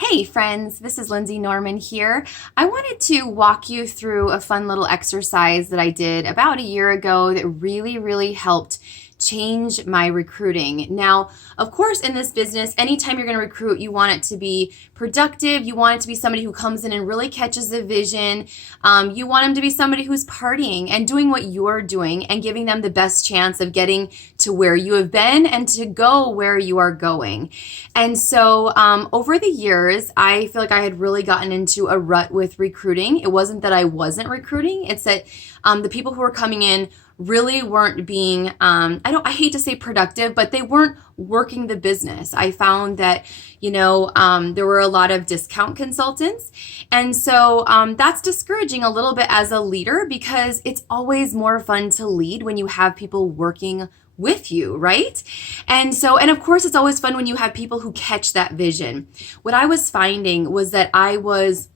Hey friends, this is Lindsay Norman here. I wanted to walk you through a fun little exercise that I did about a year ago that really helped change my recruiting. Now, of course, in this business, anytime you're going to recruit, you want it to be productive. You want it to be somebody who comes in and really catches the vision. You want them to be somebody who's partying and doing what you're doing and giving them the best chance of getting to where you have been and to go where you are going. And so over the years, I feel like I had really gotten into a rut with recruiting. It wasn't that I wasn't recruiting. It's that the people who were coming in really weren't being, I hate to say productive, but they weren't working the business. I found that, there were a lot of discount consultants. And so that's discouraging a little bit as a leader because it's always more fun to lead when you have people working with you, right? And of course, it's always fun when you have people who catch that vision. What I was finding was that I was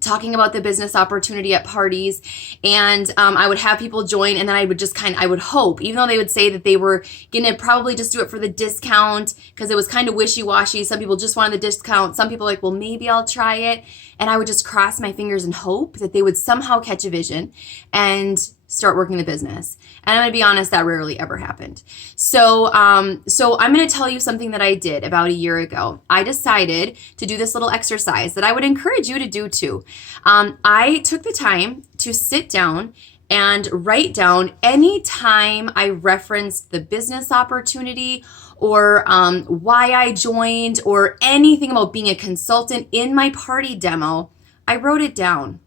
talking about the business opportunity at parties, and I would have people join, and then I would just I would hope, even though they would say that they were gonna probably just do it for the discount because it was kind of wishy-washy. Some people just wanted the discount. Some people like, well, maybe I'll try it. And I would just cross my fingers and hope that they would somehow catch a vision and start working the business. And I'm gonna be honest, that rarely ever happened. So I'm gonna tell you something that I did about a year ago. I decided to do this little exercise that I would encourage you to do too. I took the time to sit down and write down any time I referenced the business opportunity or why I joined or anything about being a consultant in my party demo. I wrote it down.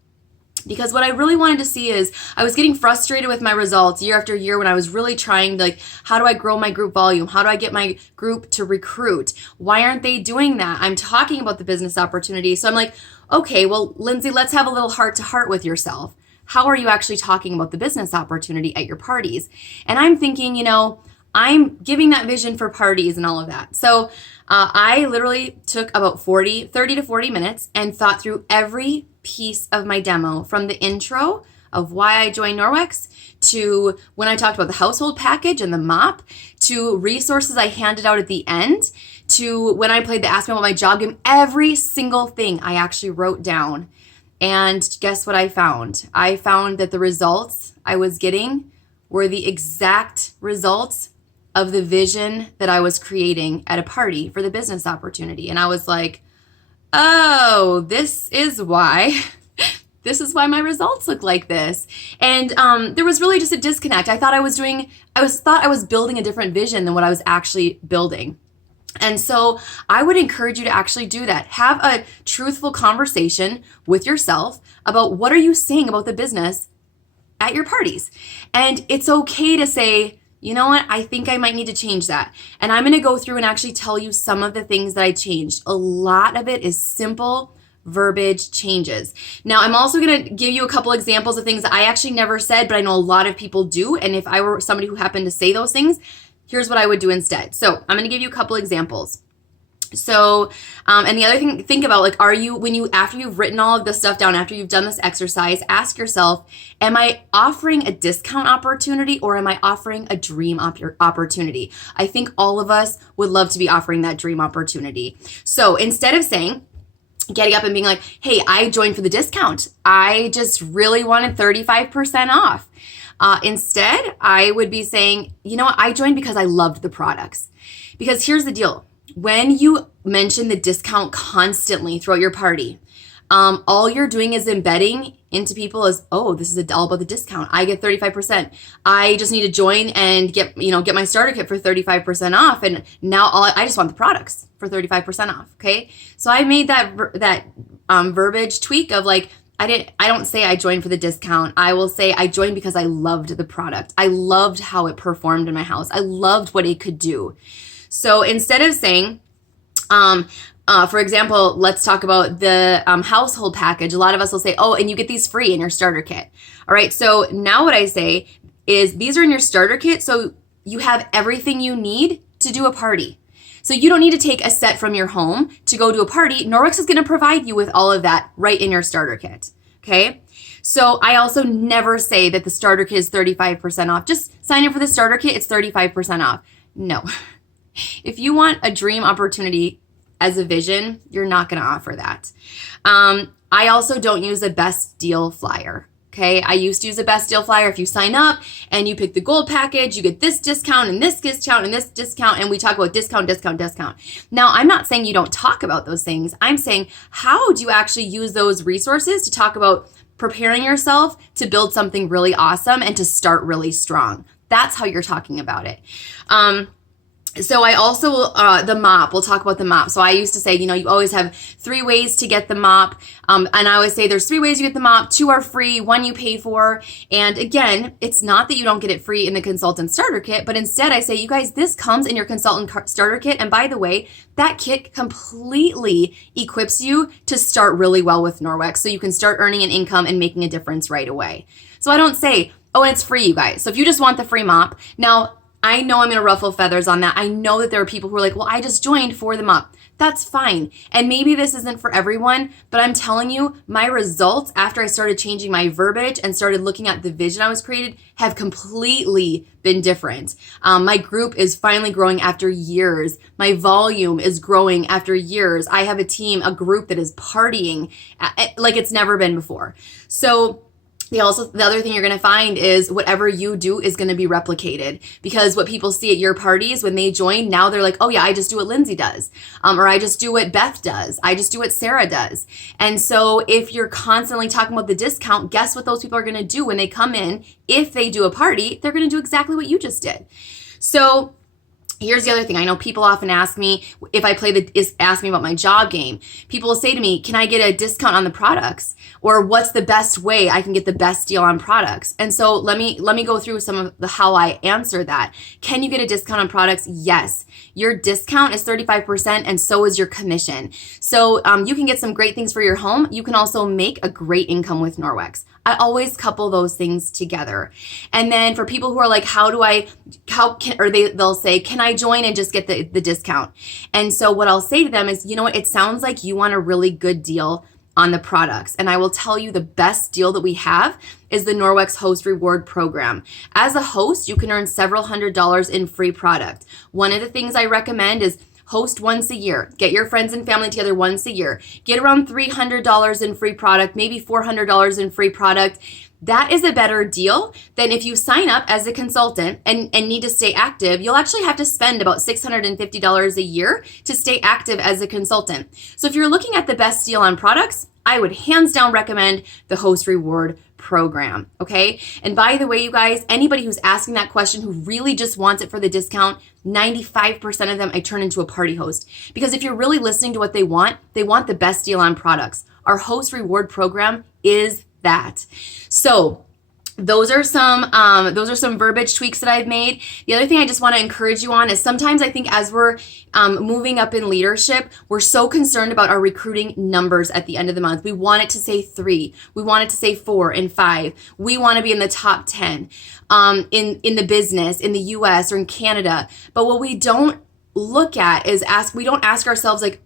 Because what I really wanted to see is I was getting frustrated with my results year after year when I was really trying to how do I grow my group volume? How do I get my group to recruit? Why aren't they doing that? I'm talking about the business opportunity. So I'm like, okay, well, Lindsay, let's have a little heart to heart with yourself. How are you actually talking about the business opportunity at your parties? And I'm thinking, I'm giving that vision for parties and all of that. So I literally took about 30 to 40 minutes and thought through every piece of my demo, from the intro of why I joined Norwex to when I talked about the household package and the mop, to resources I handed out at the end, to when I played the Ask Me About My Job game. Every single thing I actually wrote down. And guess what I found? I found that the results I was getting were the exact results of the vision that I was creating at a party for the business opportunity. And I was like, oh, this is why my results look like this. And there was really just a disconnect. I thought I was building a different vision than what I was actually building. And so I would encourage you to actually do that. Have a truthful conversation with yourself about what are you saying about the business at your parties. And it's okay to say, you know what, I think I might need to change that. And I'm going to go through and actually tell you some of the things that I changed. A lot of it is simple verbiage changes. Now, I'm also going to give you a couple examples of things that I actually never said, but I know a lot of people do. And if I were somebody who happened to say those things, here's what I would do instead. So I'm going to give you a couple examples. So, and the other thing, think about after you've written all of this stuff down, after you've done this exercise, ask yourself, am I offering a discount opportunity or am I offering a dream opportunity? I think all of us would love to be offering that dream opportunity. So instead of getting up and being like, hey, I joined for the discount, I just really wanted 35% off. Instead, I would be saying, you know what, I joined because I loved the products. Because here's the deal. When you mention the discount constantly throughout your party, all you're doing is embedding into people as, oh, this is all about the discount. I get 35%. I just need to join and get my starter kit for 35% off. And now I just want the products for 35% off. Okay. So I made that verbiage tweak of I don't say I joined for the discount. I will say I joined because I loved the product. I loved how it performed in my house. I loved what it could do. So instead of saying, for example, let's talk about the household package. A lot of us will say, oh, and you get these free in your starter kit. All right. So now what I say is these are in your starter kit. So you have everything you need to do a party. So you don't need to take a set from your home to go to a party. Norwex is going to provide you with all of that right in your starter kit. Okay. So I also never say that the starter kit is 35% off. Just sign up for the starter kit. It's 35% off. No. If you want a dream opportunity as a vision, you're not going to offer that. I also don't use a best deal flyer. Okay, I used to use a best deal flyer. If you sign up and you pick the gold package, you get this discount and this discount and this discount, and we talk about discount. Now, I'm not saying you don't talk about those things. I'm saying, how do you actually use those resources to talk about preparing yourself to build something really awesome and to start really strong? That's how you're talking about it. So I also, the mop, we'll talk about the mop. So I used to say, you always have 3 ways to get the mop. And I always say there's 3 ways you get the mop. 2 are free, 1 you pay for. And again, it's not that you don't get it free in the consultant starter kit, but instead I say, you guys, this comes in your consultant starter kit. And by the way, that kit completely equips you to start really well with Norwex, so you can start earning an income and making a difference right away. So I don't say, oh, and it's free, you guys. So if you just want the free mop, now, I know I'm going to ruffle feathers on that. I know that there are people who are like, well, I just joined for the mop. That's fine. And maybe this isn't for everyone, but I'm telling you, my results after I started changing my verbiage and started looking at the vision I was created have completely been different. My group is finally growing after years. My volume is growing after years. I have a team, a group that is partying like it's never been before. So the other thing you're going to find is whatever you do is going to be replicated, because what people see at your parties when they join, now they're like, oh yeah, I just do what Lindsay does. Or I just do what Beth does. I just do what Sarah does. And so if you're constantly talking about the discount, guess what those people are going to do when they come in? If they do a party, they're going to do exactly what you just did. So here's the other thing. I know people often ask me if I ask me about my job game. People will say to me, can I get a discount on the products? Or what's the best way I can get the best deal on products? And so let me go through some of how I answer that. Can you get a discount on products? Yes. Your discount is 35% and so is your commission. So you can get some great things for your home. You can also make a great income with Norwex. I always couple those things together. And then for people who are like, they'll say, can I join and just get the discount? And so what I'll say to them is, you know what, it sounds like you want a really good deal on the products. And I will tell you, the best deal that we have is the Norwex Host Reward Program. As a host, you can earn several $100s in free product. One of the things I recommend is host once a year. Get your friends and family together once a year. Get around $300 in free product, maybe $400 in free product. That is a better deal than if you sign up as a consultant and need to stay active. You'll actually have to spend about $650 a year to stay active as a consultant. So if you're looking at the best deal on products, I would hands down recommend the Host Reward Program, okay? And by the way, you guys, anybody who's asking that question who really just wants it for the discount, 95% of them I turn into a party host. Because if you're really listening to what they want the best deal on products. Our Host Reward Program is that. So those are some verbiage tweaks that I've made. The other thing I just want to encourage you on is sometimes I think as we're moving up in leadership, we're so concerned about our recruiting numbers at the end of the month. We want it to say 3. We want it to say 4 and 5. We want to be in the top 10 in the business, in the US or in Canada. But what we don't look at is we don't ask ourselves, like,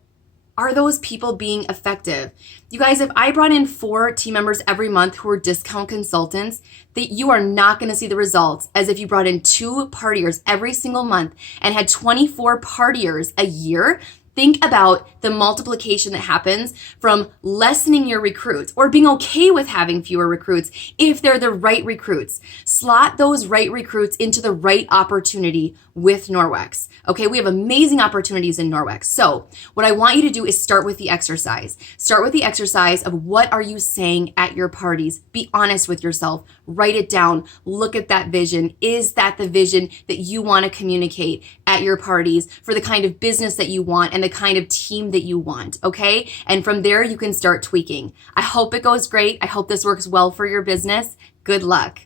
are those people being effective? You guys, if I brought in 4 team members every month who are discount consultants, that you are not going to see the results as if you brought in 2 partiers every single month and had 24 partiers a year. Think about the multiplication that happens from lessening your recruits or being okay with having fewer recruits if they're the right recruits. Slot those right recruits into the right opportunity with Norwex. Okay, we have amazing opportunities in Norwex. So what I want you to do is start with the exercise. Start with the exercise of what are you saying at your parties? Be honest with yourself. Write it down. Look at that vision. Is that the vision that you want to communicate at your parties for the kind of business that you want and the kind of team that you want, okay? And from there, you can start tweaking. I hope it goes great. I hope this works well for your business. Good luck.